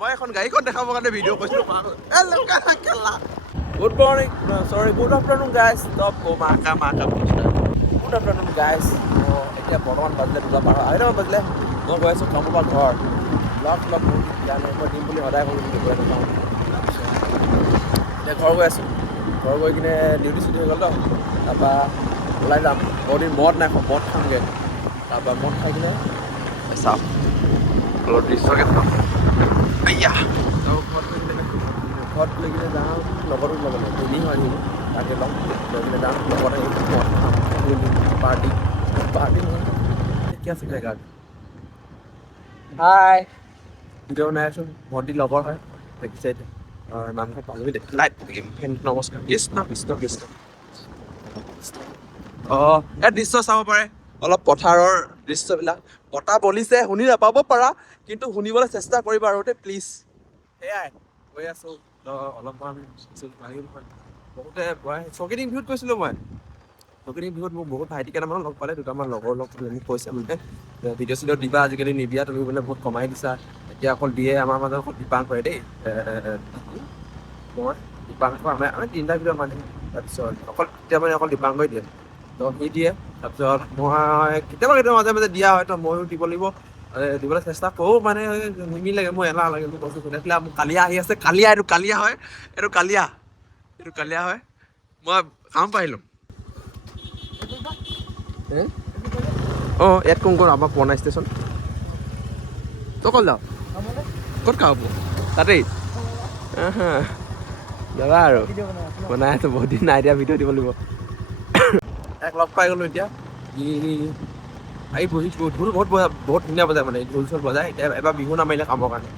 মই এখন গাড়ীখন দেখাবৰ কাৰণে ভিডিঅ' কৰিছিলোঁ গুড মৰ্ণিং চৰি good afternoon guys good afternoon guys এতিয়া বৰ্তমান বাজিলে 2টা পাৰ আহিলে বাজিলে মই গৈ আছোঁ কামৰ পৰা ঘৰ লগ মই দিম বুলি সদায় কৰোঁ এতিয়া ঘৰ গৈ আছোঁ ঘৰ গৈ কিনে ডিউটি ছুটি হৈ গ'ল ন তাৰপৰা ওলাই যাম বহুদিন মদ নাই মদ খামগৈ তাৰপৰা মদ খাই কিনে চাওঁ অলপ দৃশ্য কেনেকুৱা ঘৰত গৈ কিনে যাওঁ লগতো লগত দেৰি হয় আহিব তাকে লগ গৈ কিনে যাওঁ লগত আহি মদ খাম পাৰ্টি ঠিকে আছে জেগাত হাই ভিডিঅ' বনাই আছোঁ ভণ্টি লগৰ হয় দেখিছে এতিয়া নামঘৰ পালোহি দে লাইট নমস্কাৰ কৃষ্ণ ইয়াত দৃশ্য চাব পাৰে অলপ পথাৰৰ দৃশ্যবিলাক বতাহ বলিছে শুনি নাপাব পাৰা কিন্তু শুনিবলৈ চেষ্টা কৰিবা আৰু দেই প্লিজ সেয়াই গৈ আছোঁ অলপমান বহুতে চকিডিং ভিউত গৈছিলোঁ মই চকিডিং ভিউত মোক বহুত ভাইটি কেইটামান লগ পালে দুটামান লগৰ লগ মোক কৈছে মানে ভিডিঅ' চিডিঅ' দিবা আজিকালি নিদিয়া তুমি বোলে বহুত কমাই দিছা এতিয়া অকল দিয়ে আমাৰ মাজত অকল দীপাংকৰে দেই মই দীপাংকৰ আমি 3টা ভিডিঅ' মানে তাৰপিছত অকল দীপাংকৰে দিয়ে তো সি দিয়ে তাৰপিছত মই কেতিয়াবা মাজে মাজে দিয়া হয় তো ময়ো দিব লাগিব দিবলৈ চেষ্টা কৰোঁ মানে নিমিলেগে মোৰ এলাহ লাগে মোক বস্তু সুধিছিলে মোক কালিয়া আহি আছে এইটো কালিয়া হয় মই কাম পাৰিলোঁ ইয়াত কোন আমাৰ পুৰণা ষ্টেচন তই ক'ত যাৱ ক'ত খাব তাতেই যাবা আৰু বনাই আছোঁ বহুত দিন নাই দিয়া ভিডিঅ' দিব লাগিব এক লগ পাই গ'লোঁ এতিয়া ঢোল বহুত ধুনীয়া বজায় মানে ঢোল চোল বজায় এতিয়া এবাৰ বিহু নামাৰিলে কামৰ কাৰণে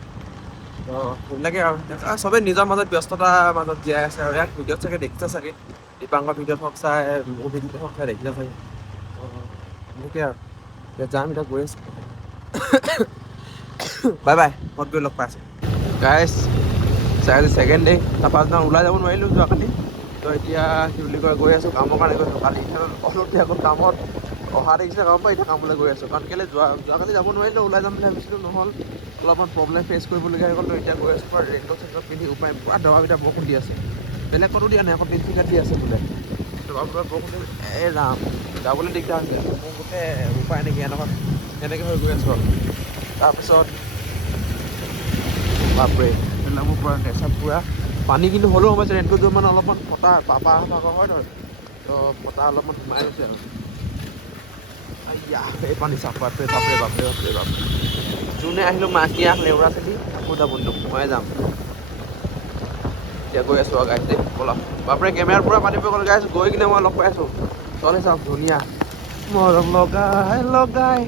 সেইবিলাকে আৰু চবেই নিজৰ মাজত ব্যস্ততাৰ মাজত জীয়াই আছে আৰু ইয়াক ভিডিঅ'ত চাগে দেখিছে চাগে দীপাংকৰ ভিডিঅ'ত হওক চাই মোৰ ভিডিঅ'ত হওক চাই দেখিছে চাগে এনেকৈ আৰু এতিয়া যাম এতিয়া গৈ আছোঁ বাই বাই ঘৰত গৈ লগ পাই আছোঁ গাইজ আজি ছেকেণ্ড ডে তাৰ পাছদিনা ওলাই যাব নোৱাৰিলোঁ যোৱাকালি তো এতিয়া কি বুলি কয় গৈ আছোঁ কামৰ কাৰণে গৈছোঁ কালি অলপ আকৌ কামত অহা দেখিছে কামৰ পৰা এতিয়া কামলৈ গৈ আছোঁ কাৰণ কেলৈ যোৱাকালি যাব নোৱাৰিলোঁ ওলাই যাম বুলি ভাবিছিলোঁ নহ'ল অলপমান প্ৰব্লেম ফেচ কৰিবলগীয়া হৈ গ'ল এতিয়া গৈ আছোঁ পৰা ৰেইনকোট চেইনকোট পিন্ধি উপায় পূৰা দবাপিটা বৰষুণ দি আছে বেলেগ ক'তো দিয়া নাই আকৌ তিনিচুকীয়াত দি আছে বোলে দবাপিটা বৰষুণ দি যাম যাবলৈ দিগদাৰ হৈছে মোৰ গোটেই উপায় নেকি এনেকৈ হৈ গৈ আছোঁ আৰু তাৰপিছত বাপৰে মোৰ পৰা নেচাৰ পূৰা পানী কিন্তু হ'লেও সোমাইছে ৰেইনকোট যোৰ মানে অলপমান ফটা পাপা ভাগৰ হয় নহয় তো ফটা অলপমান সোমাই গৈছে আৰু এই পানী চাপ বাপৰে যোনে আহিলোঁ মাছদিয়া লেউৰা চেলি আকৌ যাব মই যাম এতিয়া গৈ আছোঁ আৰু গাইছ দেই ব'লা বাপৰে কেমেৰাৰ পৰা পানী পৰি গ'ল গাইছ গৈ কিনে মই লগ পাই আছোঁ চলে চাওক ধুনীয়া মৰম লগাই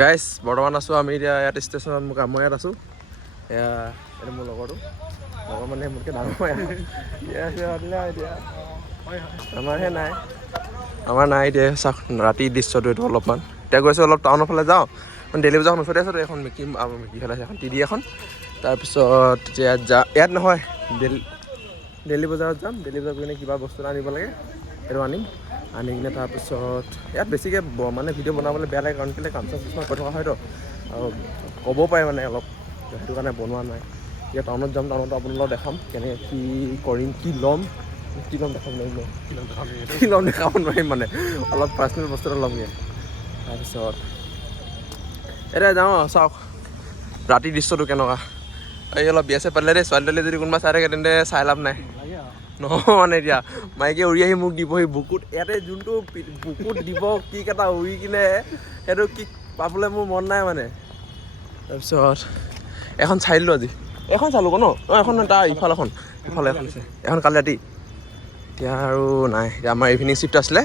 গাইছ বৰ্তমান আছোঁ আমি এতিয়া ইয়াত ষ্টেচনত মই ইয়াত আছোঁ এয়া এইটো মোৰ লগৰ মানে মোতকৈ ডাঙৰ এতিয়া আমাৰ নাই এতিয়া চাওক ৰাতি দৃশ্যটো এইটো অলপমান এতিয়া গৈছোঁ অলপ টাউনৰ ফালে যাওঁ ডেইলি বজাৰখন ওচৰতে আছোঁ এখন মেকি ফালে আছে এখন টিডি এখন তাৰপিছত এতিয়া ইয়াত নহয় ডেইলি বজাৰত যাম ডেইলি বজাৰত গৈ কিনে কিবা বস্তু এটা আনিব লাগে সেইটো আনি কিনে তাৰপিছত ইয়াত বেছিকৈ মানে ভিডিঅ' বনাবলৈ বেয়া লাগে কাৰণ কেলৈ কাম চাম কিছুমান কৰি থকা হয়তো আৰু ক'ব পাৰে মানে অলপ সেইটো কাৰণে বনোৱা নাই এতিয়া টাউনত যাম টাউনতো আপোনালোকক দেখাম কেনেকৈ কি কৰিম কি ল'ম দেখাব নোৱাৰিম মানে অলপ পাৰ্চনেল বস্তু এটা ল'মগৈ তাৰপিছত এতিয়া যাওঁ চাওক ৰাতি দৃশ্যটো কেনেকুৱা এই অলপ বিয়া চিয়া পাতিলে দেই ছোৱালী যদি কোনোবা চাই থাকে তেন্তে চাই লাভ নাই নহয় মানে এতিয়া মাইকে উৰি আহি মোক দিবহি বুকুত ইয়াতে যোনটো বুকুত দিব কিক এটা উৰি কিনে সেইটো কিক পাবলৈ মোৰ মন নাই মানে তাৰপিছত এখন চাই দিলোঁ আজি এখন চালোঁ ন এখন তাৰ ইফালে এখন আছে এখন কালি ৰাতি এতিয়া আৰু নাই এতিয়া আমাৰ ইভিনিং শ্বিফ্ট আছিলে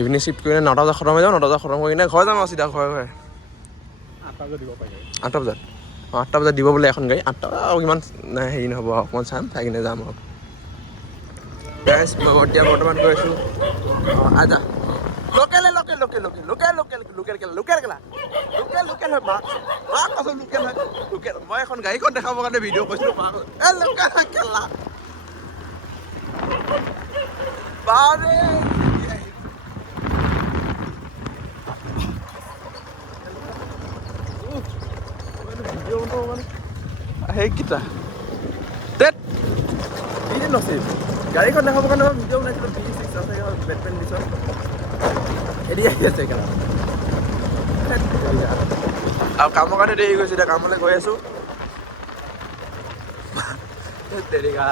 ইভিনিং শ্বিফ্ট কৰি 9টা বজাত খতম হৈ যাওঁ 9টা বজাত খতম কৰি কিনে ঘৰ যাম আৰু চিধা ঘৰে 8টা বজাত 8টা বজাত দিব বোলে এখন গাড়ী 8টা আৰু ইমান নাই হেৰি নহ'ব আৰু অকণমান চাই কিনে যাম আৰু গাইছ মই এতিয়া বৰ্তমান গৈ আছোঁ আজা লোকেল মই এখন গাড়ীখন দেখাবৰ কাৰণে ভিডিঅ' কৰিছিলোঁ এইকেইটা তেত কি দিন নচিল গাড়ীখন দেখাবৰ কাৰণে মই ভিডিঅ' বনাইছিলোঁ V6 আছে বেটমেন দিছোঁ এদি আহি আছে কেলা আৰু কামৰ কাৰণে দেৰি গৈছে এতিয়া কামলৈ গৈ আছোঁ তেৰিকা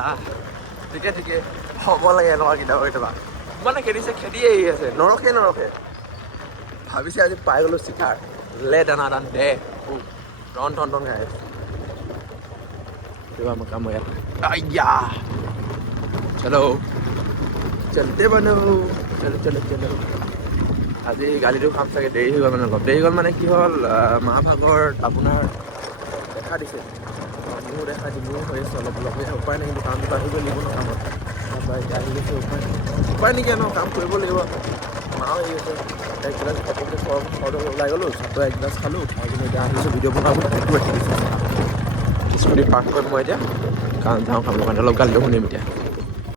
ঠিকে ঠিকে হ'ব লাগে এনেকুৱা কেতিয়াবা মানে খেদিয়ে আহি আছে নৰখে ভাবিছে আজি পাই গ'লোঁ চিকাৰ ले दाना दान दे रन टन टन गाइस तो हम काम यार आया चलो चलते बनो चलो আজি গাড়ীটো খাম চাগে দেৰি হৈ গ'ল মানে অলপ দেৰি হ'ল মানে কি হ'ল মা ভাগৰ আপোনাৰ দেখা দিছে মোৰো দেখা দি মোৰো হৈ আছে অলপ অলপ উপায় নাই কিন্তু কামটো আহিব লাগিব ন কামত এতিয়া আহি গৈছে উপায় নেকি ন কাম কৰিব লাগিব মাও আহি আছে এক গ্লাছ কাপোৰটো খৰটো ওলাই গ'লোঁ চাহটো এক গ্লাছ খালোঁ খাই কিনে এতিয়া আহিছোঁ ভিডিঅ' বনাবলৈ সেইটো ৰাখি দিছোঁ স্কুটি পাৰ্ক কৰিম মই এতিয়া কাৰণ যাওঁ খাবৰ কাৰণে অলপ গালিও শুনিম এতিয়া